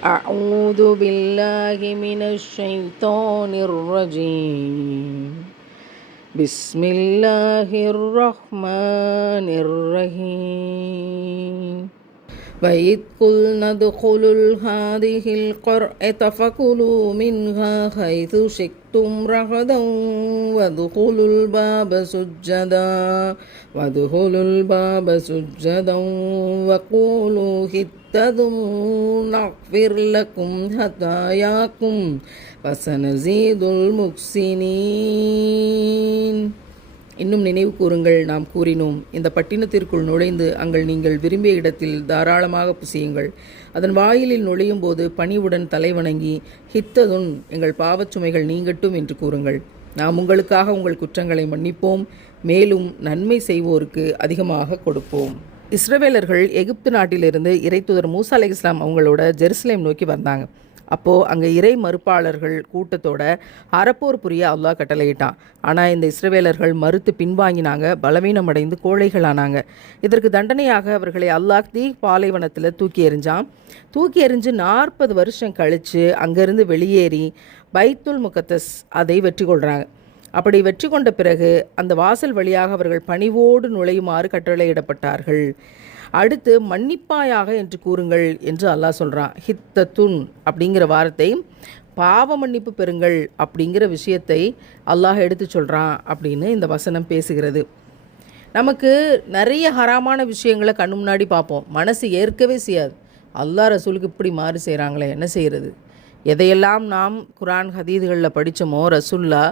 أعوذ بالله من الشيطان الرجيم بسم الله الرحمن الرحيم وإذ قلنا ادخلوا هذه القرية فكلوا منها حيث شئتم رغدا وادخلوا الباب سجدا وقولوا حطة نغفر لكم خطاياكم وسنزيد المحسنين. இன்னும் நினைவு கூறுங்கள், நாம் கூறினோம், இந்த பட்டினத்திற்குள் நுழைந்து அங்கள் நீங்கள் விரும்பிய இடத்தில் தாராளமாக புசியுங்கள். அதன் வாயிலில் நுழையும் போது பணிவுடன் தலைவணங்கி ஹித்ததுன், எங்கள் பாவச்சுமைகள் நீங்கட்டும் என்று கூறுங்கள். நாம் உங்களுக்காக உங்கள் குற்றங்களை மன்னிப்போம், மேலும் நன்மை செய்வோருக்கு அதிகமாக கொடுப்போம். இஸ்ரவேலர்கள் எகிப்து நாட்டிலிருந்து இறைத்தூதர் மூசா அலைஹிஸ்ஸலாம் அவங்களோட ஜெருசலேம் நோக்கி வந்தாங்க. அப்போது அங்கே இறை மறுப்பாளர்கள் கூட்டத்தோட அறப்போர் புரிய அல்லாஹ் கட்டளையிட்டான். ஆனால் இந்த இஸ்ரவேலர்கள் மறுத்து பின்வாங்கினாங்க, பலவீனமடைந்து கோழைகளானாங்க. இதற்கு தண்டனையாக அவர்களை அல்லாஹ் பாலைவனத்தில் தூக்கி எறிஞ்சான். தூக்கி எறிஞ்சு 40 வருஷம் கழித்து அங்கேருந்து வெளியேறி பைத்துல் முகத்தஸ் அதை வெற்றி கொள்கிறாங்க. அப்படி வெற்றி கொண்ட பிறகு அந்த வாசல் வழியாக அவர்கள் பணிவோடு நுழையுமாறு கட்டளையிடப்பட்டார்கள். அடுத்து மன்னிப்பாயாக என்று கூறுங்கள் என்று அல்லாஹ் சொல்கிறான். ஹித்தத்துன் அப்படிங்கிற வார்த்தை பாவ மன்னிப்பு பெறுங்கள் அப்படிங்கிற விஷயத்தை அல்லாஹ் எடுத்து சொல்கிறான் அப்படின்னு இந்த வசனம் பேசுகிறது. நமக்கு நிறைய ஹராமான விஷயங்களை கண்ணு முன்னாடி பார்ப்போம், மனசு ஏற்கவே செய்யாது. அல்லாஹ் ரசூலுக்கு இப்படி மாறு செய்கிறாங்களே, என்ன செய்கிறது? எதையெல்லாம் நாம் குரான் ஹதீதுகளில் படித்தோமோ, ரசூல்லா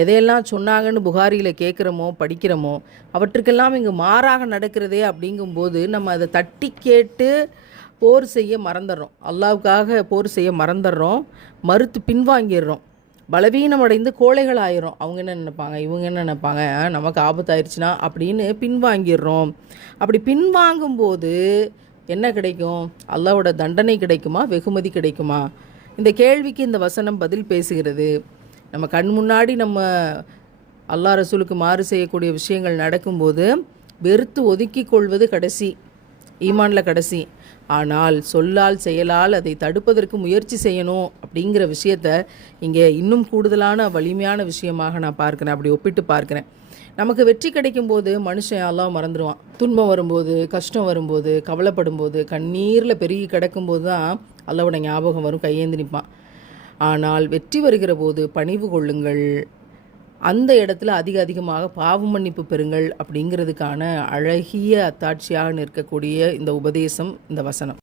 எதையெல்லாம் சொன்னாங்கன்னு புகாரியில் கேட்குறோமோ படிக்கிறோமோ, அவற்றுக்கெல்லாம் இங்கே மாறாக நடக்கிறதே. அப்படிங்கும்போது நம்ம அதை தட்டி கேட்டு போர் செய்ய மறந்துடுறோம், அல்லாவுக்காக போர் செய்ய மறந்துடுறோம், மறுத்து பின்வாங்கிடுறோம், பலவீனமடைந்து கோழைகள் ஆயிரும். அவங்க என்ன நினைப்பாங்க, இவங்க என்ன நினைப்பாங்க, நமக்கு ஆபத்தாயிருச்சுன்னா அப்படின்னு பின்வாங்கிடுறோம். அப்படி பின்வாங்கும்போது என்ன கிடைக்கும்? அல்லாவோட தண்டனை கிடைக்குமா, வெகுமதி கிடைக்குமா? இந்த கேள்விக்கு இந்த வசனம் பதில் பேசுகிறது. நம்ம கண் முன்னாடி நம்ம அல்லாஹ் ரசூலுக்கு மாறு செய்யக்கூடிய விஷயங்கள் நடக்கும்போது வெறுத்து ஒதுக்கி கொள்வது கடைசி, ஈமானில் கடைசி. ஆனால் சொல்லால் செயலால் அதை தடுப்பதற்கு முயற்சி செய்யணும் அப்படிங்கிற விஷயத்தை இங்கே இன்னும் கூடுதலான வலிமையான விஷயமாக நான் பார்க்குறேன். அப்படி ஒப்பிட்டு பார்க்குறேன். நமக்கு வெற்றி கிடைக்கும்போது மனுஷன் அல்லாஹ் மறந்துடுவான். துன்பம் வரும்போது, கஷ்டம் வரும்போது, கவலைப்படும் போது, கண்ணீரில் பெருகி கிடக்கும்போது தான் அல்லாவோட ஞாபகம் வரும், கையேந்தி நிற்பான். ஆனால் வெற்றி வருகிற போது பணிவு கொள்ளுங்கள், அந்த இடத்துல அதிகமாக பாவ மன்னிப்பு பெறுங்கள் அப்படிங்கிறதுக்கான அழகிய அத்தாட்சியாக நிற்கக்கூடிய இந்த உபதேசம், இந்த வசனம்.